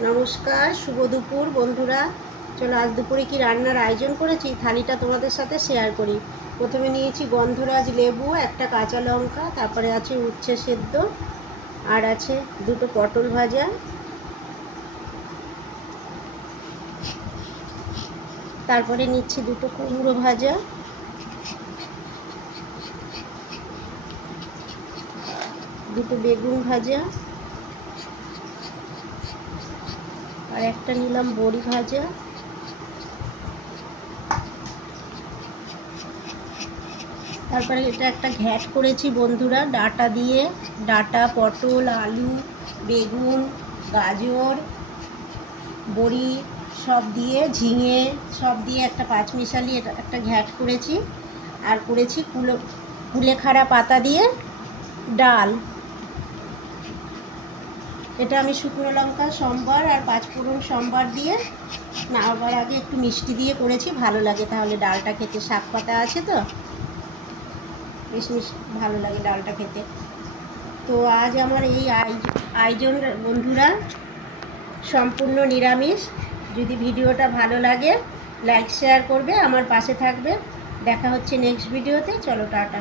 নমস্কার, শুভ দুপুর বন্ধুরা। চলো আজ দুপুরে কি রান্নার আয়োজন করেছি থালিটা তোমাদের সাথে শেয়ার করি। প্রথমে নিয়েছি গন্ধরাজ লেবু, একটা কাঁচা লঙ্কা, তারপরে আছে উচ্ছে সেদ্ধ, আর আছে দুটো পটল ভাজা, তারপরে নিচ্ছি দুটো কুমড়ো ভাজা, দুটো বেগুন ভাজা, আর একটা নিলাম বড়ি ভাজা। তারপরে এটা একটা ঘ্যাট করেছি বন্ধুরা, ডাঁটা দিয়ে, ডাঁটা, পটল, আলু, বেগুন, গাজর, বড়ি সব দিয়ে, ঝিঙে সব দিয়ে একটা পাঁচমিশালি এটা একটা ঘ্যাট করেছি। আর করেছি কুলেখাড়া পাতা দিয়ে ডাল। এটা আমি শুকনো লঙ্কা সম্বার আর পাঁচফোড়ন সম্বার দিয়ে নামাবার আগে একটু মিষ্টি দিয়ে করেছি, ভালো লাগে তাহলে ডালটা খেতে। শাক পাতা আছে তো, বেশ ভালো লাগে ডালটা খেতে। তো আজ আমার এই আয়োজন বন্ধুরা সম্পূর্ণ নিরামিষ। যদি ভিডিওটা ভালো লাগে লাইক শেয়ার করবে, আমার পাশে থাকবে। দেখা হচ্ছে নেক্সট ভিডিওতে। চলো টাটা।